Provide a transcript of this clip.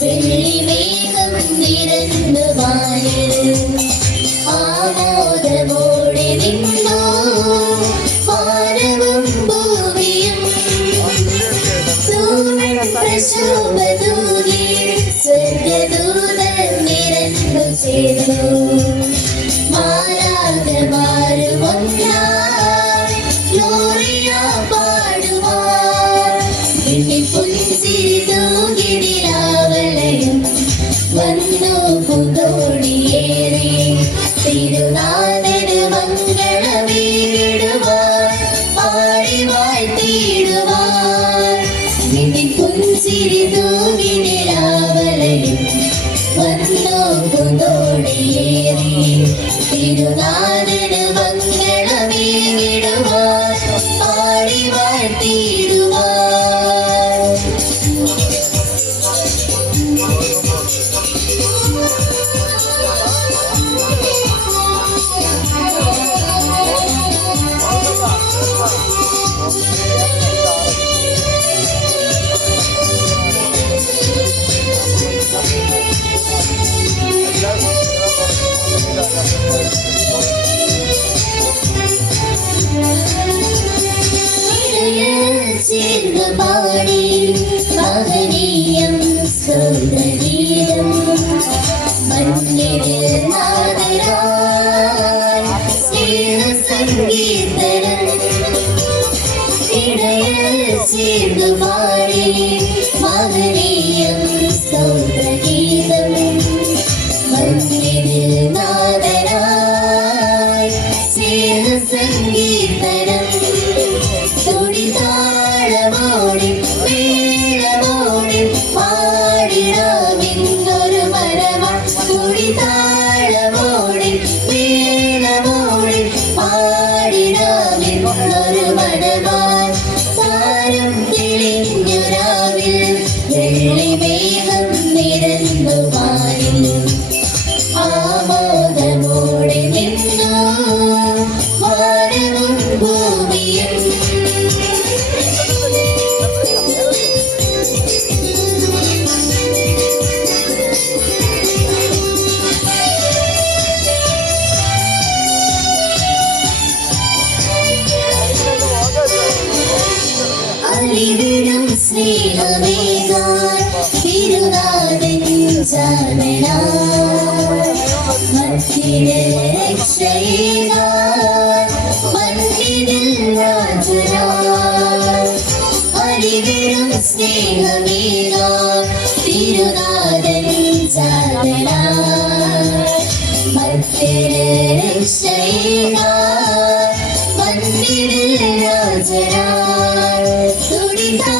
വെള്ളിമേഘം നിരന്നു വാനിൽ ആമോദമോടെ നിന്നു വാനവും ഭൂമിയും പ്രശോഭതൂകി സ്വർഗദൂതർ നിരന്നു ചേർന്നു മാലാഖമാരും ഒന്നായി ഗ്ലോറിയ പാടുവാൻ പുഞ്ചിരി തൂകി നിലാവലയം വന്നു പുതോടിയേറി തിരുനാഥന് മംഗളമേടുവാൻ പാടി വാഴ്ത്തിയിടുവാൻ പുഞ്ചിരി തൂകി നിലാവലയം വന്നു പുതോടിയേറി തിരുനാഥന് മംഗളമേടുവാൻ പാടി വാഴ്ത്തിയിടുവാൻ. പാടി മഹനീയം സ്തോത്രഗീതം മണ്ണിൽ നാദരായി സ്നേഹസംഗീതനം ഇടയിൽ ചേർന്നു പാടി മഹനീയം സ്തോത്രഗീതം മണ്ണിൽ നാദരായി സ്നേഹസംഗീതനം തുടിതാളമോടി മേളമോടി പാടിടാമെന്നൊരു മരമാ തുടിതാളമോടി മേളമോടി പാടിടാമെന്നൊരു മരമാൻ താരം തെളിഞ്ഞു രാവിൽ വെള്ളിമേഘം നിരന്നു വാനിൽ ആമോദമോടെ നിന്നു വാനവും ഭൂമിയും അറിവിനും സ്നേഹമേകാൻ തിരുനാഥൻ ചാരണനായി മധ്യേ രക്ഷയേകാൻ മണ്ണിൽ രാജനായി അറിവിനും സ്നേഹമേകാൻ തിരുനാഥൻ ചാരണനായി മധ്യേ രക്ഷയേകാൻ മണ്ണിൽ രാജനായി തുടിതാ